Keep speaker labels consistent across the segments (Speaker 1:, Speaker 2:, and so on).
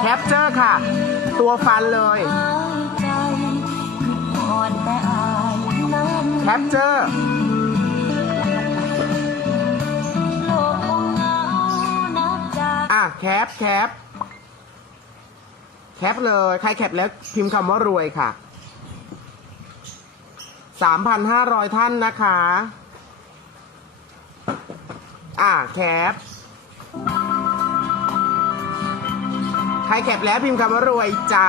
Speaker 1: แคปเจอร์ค่ะ ตัวฟันเลย แคปเจอร์อะแคปแคปแคปเลย ใครแคปแล้วพิมพ์คำว่ารวยค่ะ 3,500 ท่านนะคะ อะแคป ใครแคปแล้วพิมพ์คำว่ารวยจ้า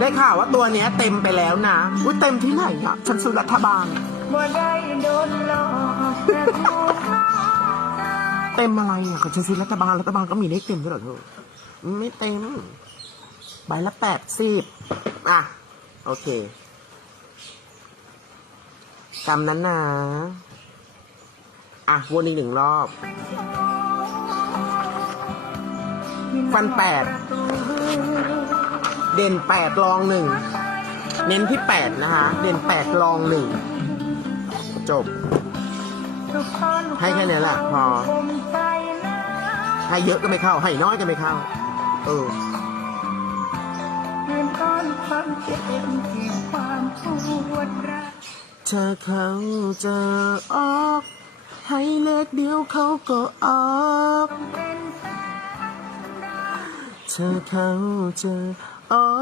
Speaker 1: ได้ข่าวว่าตัวเนี้ยเต็มไปแล้วนะอุ้ยเต็มที่ไหนอะฉันซื้อรัฐบาล
Speaker 2: บ่ได้โดนหลอกแต่ถูกหลอก
Speaker 1: เต็มอะไรอะก็ฉันซื้อรัฐบาลรัฐบาลก็มีเลขเต็มด้วยเหรอเธอไม่เต็ม ใบละแปดสิบอะ โอเคตามนั้นนะอะวนอีกหนึ่งรอบ ฟันแปด เด่นแปดรองหนึ่ง เน้นที่แปดนะคะ เด่นแปดรองหนึ่ง จบ ให้แค่นี้แหละพอ
Speaker 2: ให้
Speaker 1: เยอะก็ไม่เข้า ให้น้อยก็ไม่เข้า เออ
Speaker 2: ความเจ็บเพียงความปวดร้าว
Speaker 1: เธอเขาจะออก ให้เลขเดียวเขาก็ออก
Speaker 2: เป็นแสนดาว
Speaker 1: เธอเขาจะออก